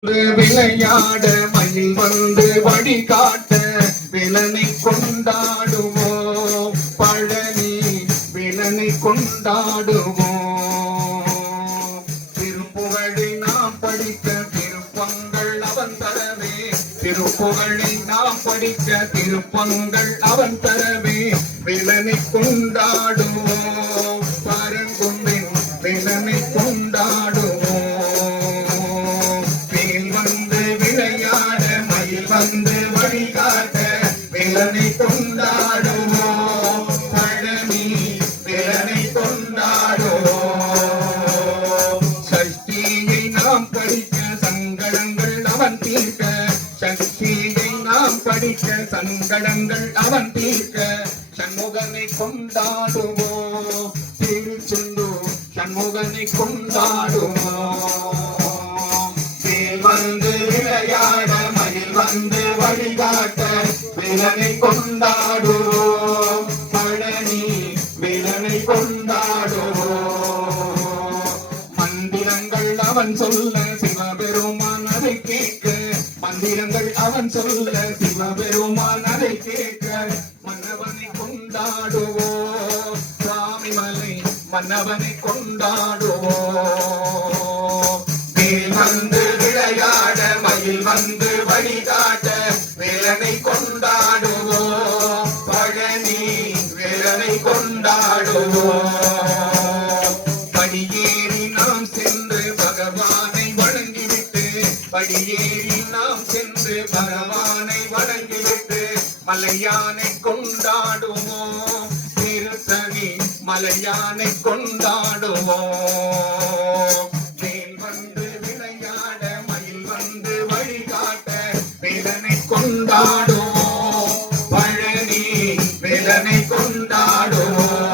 விளையாட மயில் வந்து வழிகாட்ட விலனை கொண்டாடுவோம். பழனி விலனை கொண்டாடுவோம். திருப்புகழை நாம் படிக்க திருப்பங்கள் அவன் தரவே. திருப்புகழை நாம் படிக்க திருப்பங்கள் அவன் தரவே. விலனை கொண்டாடுவோம். பரங்கும்பின் விலனை கொண்டாடுவோம். வந்து வழிகாட்ட விலனை கொண்டாடுவோம். பழனி விலனை கொண்டாடுவோம். சஷ்டியை நாம் படிக்க சங்கடங்கள் அவன் தீர்க்க. சஷ்டியை நாம் படிக்க சங்கடங்கள் அவன் தீர்க்க. சண்முகனை கொண்டாடுவோம். திருச்செந்தூர் சண்முகனை கொண்டாடுவோம். வந்து விளையாட வந்து வழிகாட்ட விலனை கொண்டாடுவோம். பழனி விலனை கொண்டாடுவோம். மந்திரங்கள் அவன் சொல்ல சிவபெருமான் அதை கேட்க. மந்திரங்கள் அவன் சொல்ல சிவபெருமான் அதை கேட்க. மன்னவனை கொண்டாடுவோம். சுவாமி மலை மன்னவனை கொண்டாடுவோம். வந்து விளையாட மயில் வந்து வழிகாட்ட விலனை கொண்டாடுவோம். பழனி விலனை கொண்டாடுவோம். படியேறி நாம் சென்று பகவானை வணங்கிவிட்டு. படியேறி நாம் சென்று பகவானை வணங்கிவிட்டு மலையானை கொண்டாடுவோம். திருத்தணி மலையானை கொண்டாடுவோம். கொண்டாடுவோம். பழனி விலனை கொண்டாடுவோம்.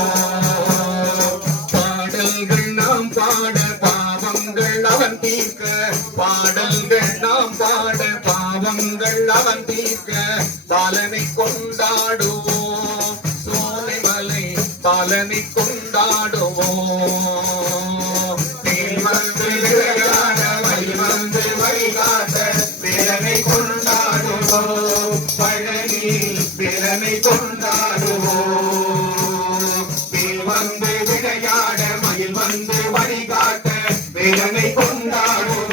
பாடல்கள் நாம் பாட பாவங்கள் அவன் தீர்க்க. பாடல்கள் நாம் பாட பாவங்கள் அவன் தீர்க்க. பாலனை கொண்டாடுவோம். சோலைமலை பாலனை கொண்டாடுவோம். வந்து விளையாட வந்து வழிகாட்ட விலனை கொண்டாடுவோம். பழனி விலனை கொண்டாடுவோம். வந்து விளையாட மயில் வந்து வழிகாட்ட விலனை கொண்டாடுவோம்.